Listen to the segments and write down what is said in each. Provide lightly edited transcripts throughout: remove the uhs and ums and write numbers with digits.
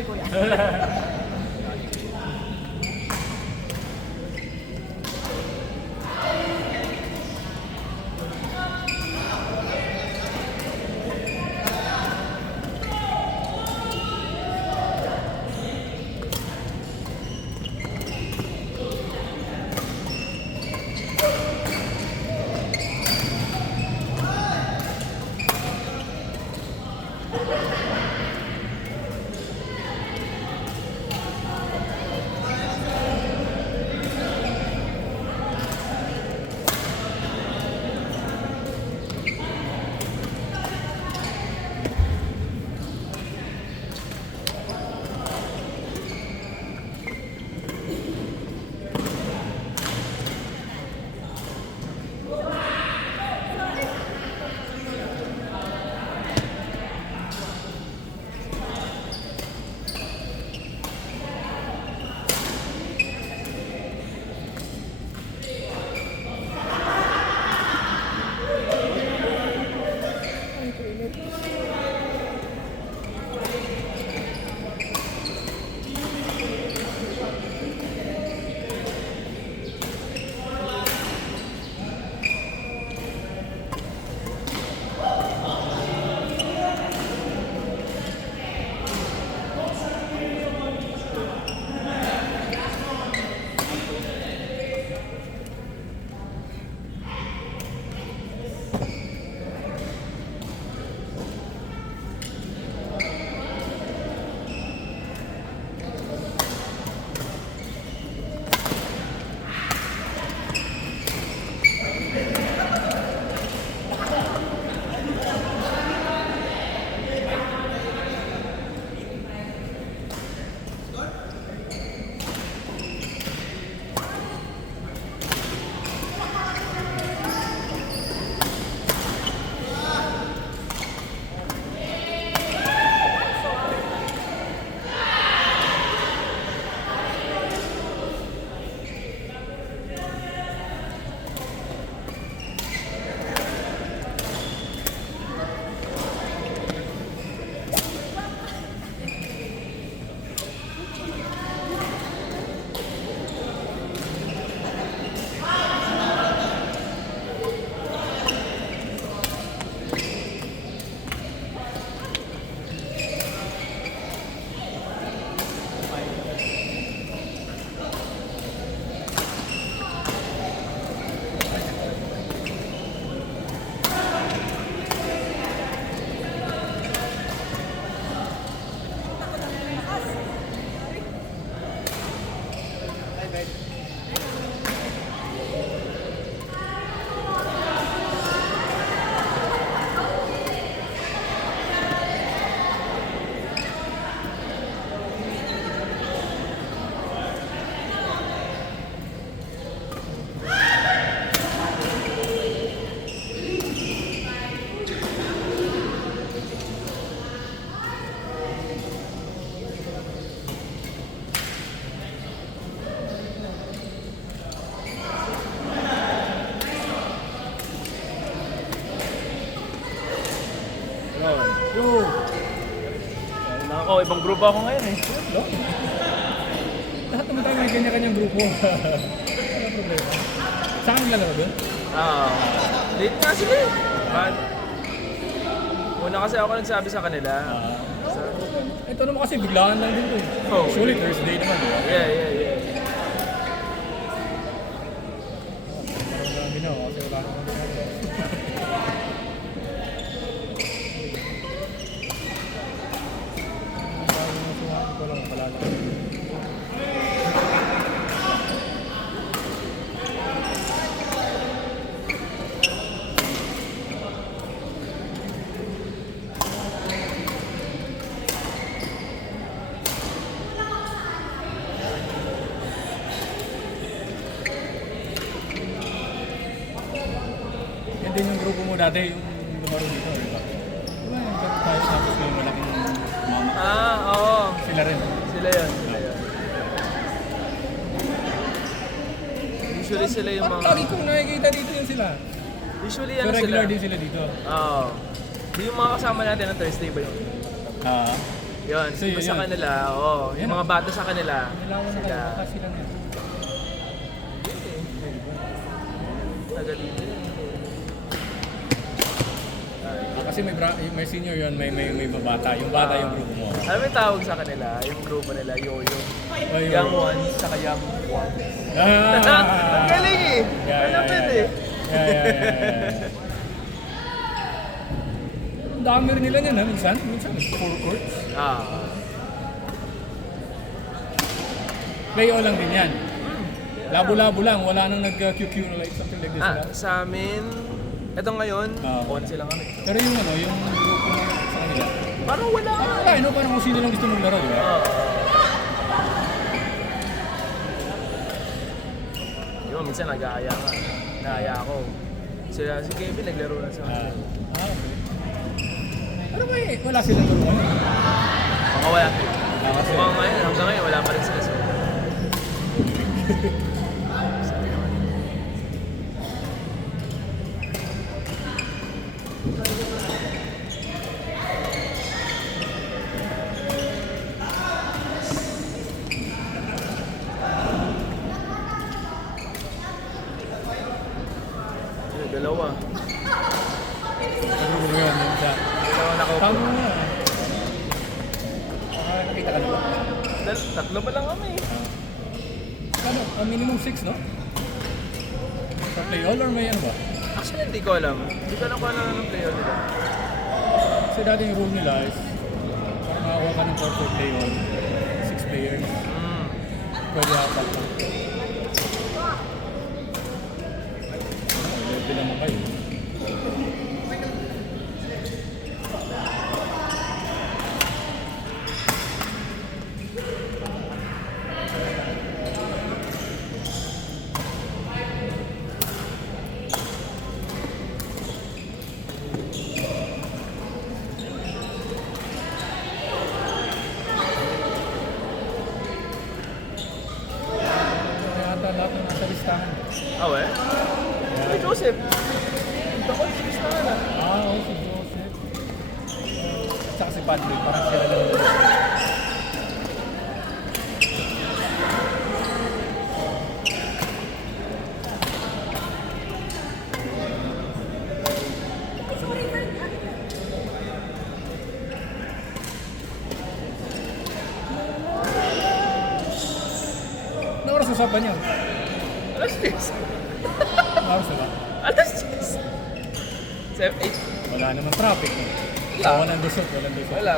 Sorry, kuya. Yo! Ako, ibang grupo ako ngayon eh. Lahat naman tayo may kanya-kanyang grupo. Wala problema. Saan ang lalaro doon? Late na sila eh. Una kasi ako nagsabi sa kanila. Ito naman kasi biglaan lang din to eh. Oh. Surely Thursday naman, di ba? Yeah. Parang marami na kasi wala naman na. Yan din yung grupo mo dati, yung lumaro dito, di ba? Diba yung tayo tapos may malaking mama? Oo. Sila rin. Sila yun. Usually sila yung Parang mga... lagi kong nakikita dito yung sila. Usually So ano sila. regular din sila dito. Oo. Yung mga kasama natin ng Thursday ba yun? Yun, So, iba sa yun. kanila, oo. Yan. Yung mga bata sa kanila, Nilawan na sila. kayo, baka sila na. Nagalito yun. Kasi may senior yun, may babata. Yung bata yung grupo mo. Alam mo yung tawag sa kanila, yung grupo nila, Yo-Yo. Yo-yo. Young ones, saka young ones. Ah! Ang galing eh! Malapit eh! Yeah. Ang dami rin nila niyan ha, minsan 4 courts. Play all lang din yan. Labo-labo lang, wala nang nag-QQ na like something like this. Sa amin, eto ngayon, 11 lang kami. Pero yung yung grupo na sa kanila. Parang wala nga. Wala, no? Parang kung sino lang gusto maglaro, di ba? Yung minsan nag-aaya nga. Nag-aaya ako. Si Kevin naglaro na sa akin. Okay. Pero wala silang laro ngayon. Baka wala. Kasi, Baka ngayon, hanggang ngayon wala pa rin sila. So, dalawa. nagrupo mo yun, yung isa. Dalawa na Tama ko. mo na. Nakita ka na ba? Tatlo pa lang kami. Ano, minimum 6, no? Sa play all or may ano ba? Actually, hindi ko alam. Hindi ko alam kung ano ng player nila. Kasi dati yung rule nila is parang makakuha ka ng 4 for play all. 6 players. Pwede apat pa. Level naman kayo. Yata lahat na nasa listahan. Eh? Ay, Joseph. Ito ko, si Listahan na. Oo, si Joseph. Tsaka si Patrick, parang sila lang. Ano oras usapan niya? Alas 10. Oras na ba? Alas 10. 7, 8. Wala naman traffic. No? Wala. Walang dusot, walang dusot. Wala.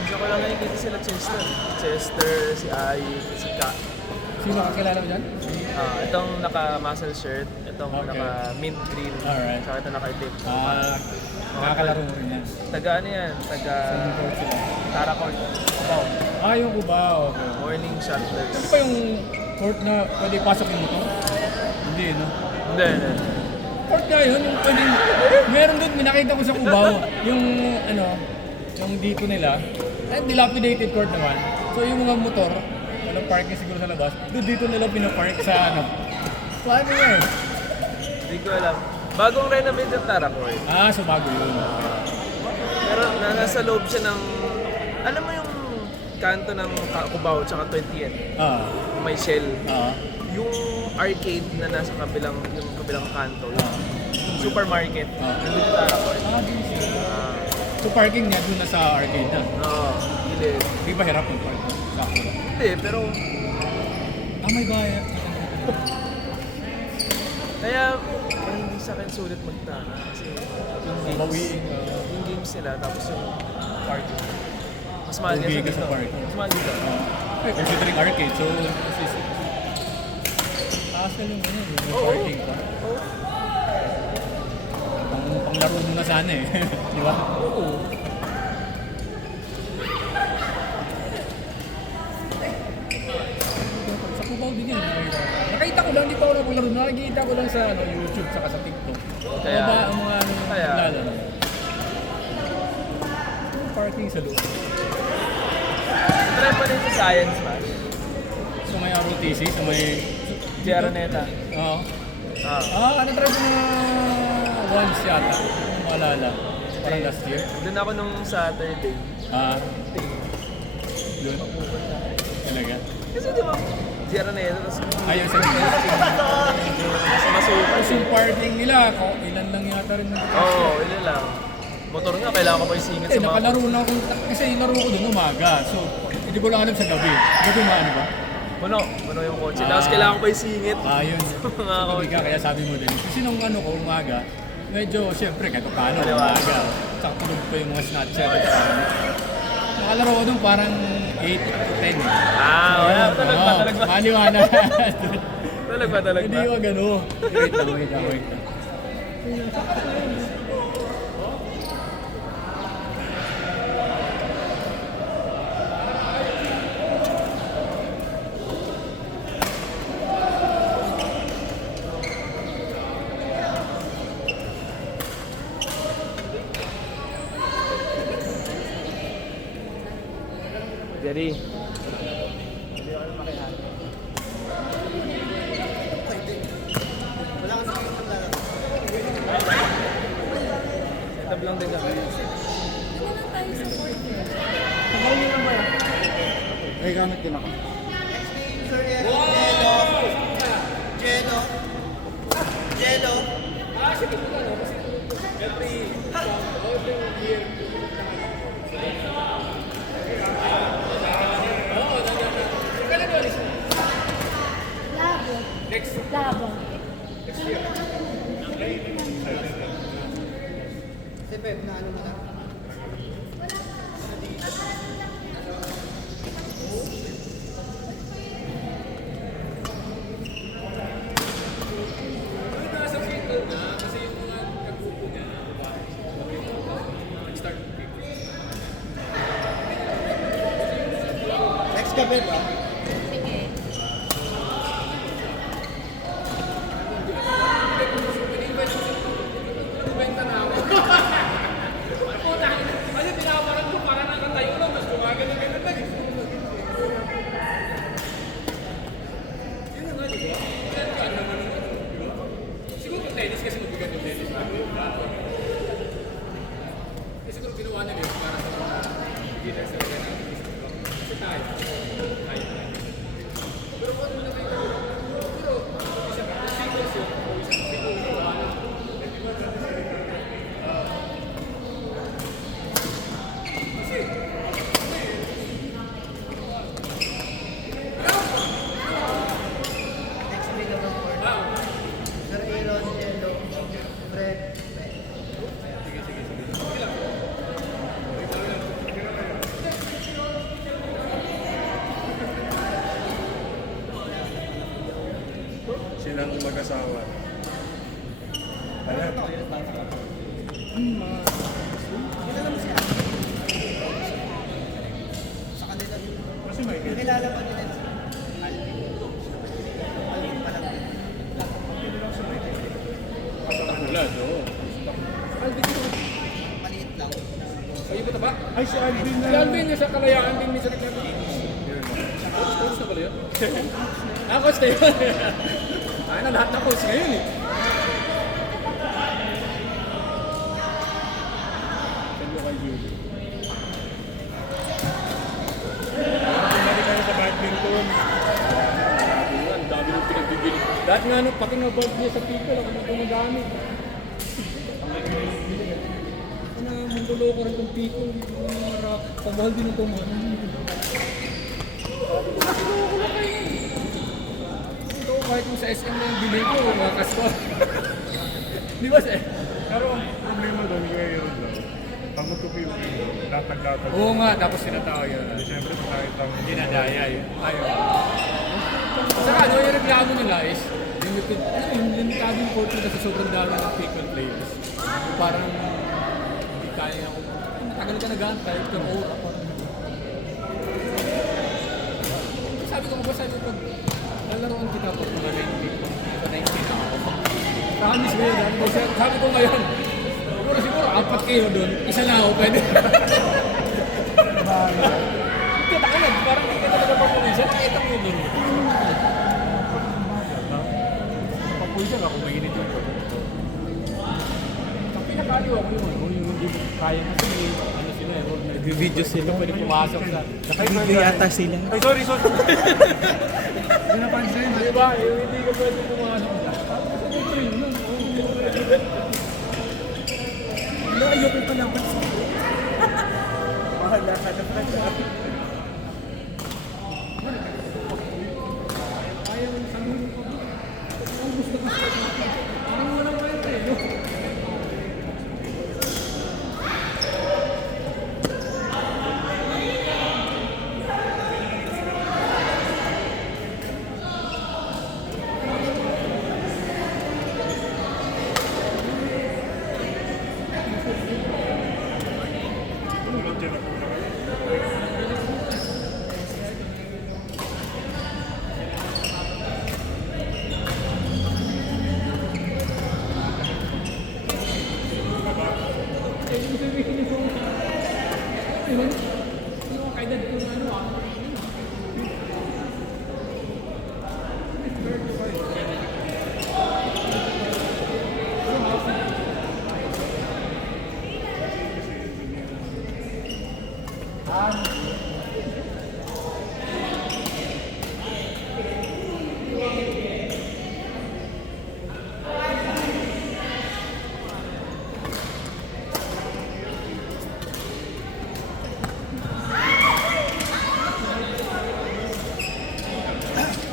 Hindi ko lang nakikita sila Chester, si Ai, si Ka. Sino kakilala mo dyan? Itong naka-muscle shirt, itong Okay. naka-mint green, Alright. saka ito naka-itim. Nakakalaro mo rin yan. Taga ano yan? Taga Saan court sila? Taracord. Wow. Yung Cubao. Okay. Morning shuttlers. Ano pa yung court na pwede pasok yung motor? Hindi, no? Hindi. Court nga yun, yung pwede... Meron doon, minakita ko sa Cubao. Yung, yung dito nila. Dilapidated court naman. So yung mga motor, walang parking siguro sa labas, doon dito nila pinapark sa Paano nga eh? Hindi ko alam. Bagong renovate yung Taracord. So bago yun. Pero nasa loob siya ng... Alam mo yung kanto ng Cubao tsaka 20th. Ah. May shell. Ah. Yung arcade na nasa kabilang kanto, yung supermarket. Nandito tayo ako. Din siya. So parking niya doon na sa arcade na. Oo, gilid. Di ba hirap yung parking? Sakto lang. Hindi, pero May bayad. kaya hindi sa akin sulit magtana kasi yung games nila tapos yung parking. Mas mahal Lugi niya ka sa dito. parking. Mas mahal dito. Considering arcade, so asal yung ganyan, yung Oo. parking pa. Oo. Panglaro mo na sana eh. Di ba? Oo. Sa Cubao din yan. Nakita ko lang, di pa ako naglaro. Nakikita ko lang sa YouTube saka sa TikTok. Kaya- Ang mga kaya- naglalaro. Yung parking sa loob. Try pa rin sa Science Match. Sa may ROTC, sa may... Giaroneta. Oo. Try ko na once yata. Kung maalala. Parang last year. Doon ako nung Saturday. Doon. Talaga. Kasi di ba, Giaroneta, tapos Ayaw sa mas masukat. Tapos yung parking nila, ilan lang yata rin nag Oo, ilan lang. Motor nga, kailangan ko pa isingit sa mga... nakalaro na ako. Kasi yung laro ko doon umaga. So, hindi ko lang alam sa gabi. Gabi maano ba? Puno yung kotse. Tapos kailangan ko pa isingit. Yun. Mga Gabi ka, kotse. kaya sabi mo din. Kasi nung ko umaga, medyo, syempre, kahit paano, Maliwanag. umaga. Tsaka tulog pa yung mga snatcher. Nakalaro ko doon parang 8 to 10. Wala. Talag ba? Maliwanag. Talag Hindi ba? ko gano'n. Wait lang. Jerry. Setup lang din kami. May gamit din ako. Jello. Labo. Si Pep, na ano mo na? Next ka, Pep, ah. Sir Aaron, Jello, Fred, Silang mag-asawa. sa kanila yun. Kasi may Nakilala ba nila si Alvin? Alvin pa lang din. katulad, oo. Maliit lang. Ay, ba ba? Ay, si Alvin na. Si Alvin yung sa kalayaan din minsan nagkakaroon. Coach na pala yun? Coach na yun. Lahat na coach ngayon eh. Send mo kay Julie. Lahat nga nung pati nga bulb niya sa people, ako na gumagamit. Ano, munduloko rin itong people, pamahal din itong mga. Nakuloko lang kayo. Ito, kahit yung sa SM na yung bilhin ko, mga kasko. Di ba sir? Pero ang problema doon ngayon daw, ang magtupi-upi mo, latag-latag. Oo nga, tapos sinatao yun. Siyempre, kahit ang Dinadaya yun. Ayaw. Saka ano, yung reklamo nila is, yung limitadong court nila sa sobrang dami ng people players. Parang hindi kaya ako. Matagal ka nag-aantay, ito ang aura. Sabi ko, pag lalaroan kita po mga 19 na ako. Promise mo yun, sabi ko ngayon, siguro, apat kayo doon, isa na ako pwede. Kita ko lang, parang hindi ka talaga papulisan, nakita mo yun doon. Papulisan ako, mainit yung doon. Ang pinakaliw ako yun, kung yung hindi kaya kasi may ano sila eh, nag-video sila, pwede pumasok sa... Nakabigyo yata sila. Ay, sorry. Hindi napansin. Diba? Hindi ka pwede pumasok sa... Ano, ayoko pa lang kasi. Bahala ka na pala. Ayaw yung saluhin ko. Ang gusto ko sa parang walang kaya eh.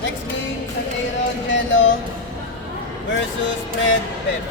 Next game, San Aaron Jello versus Fred Pep.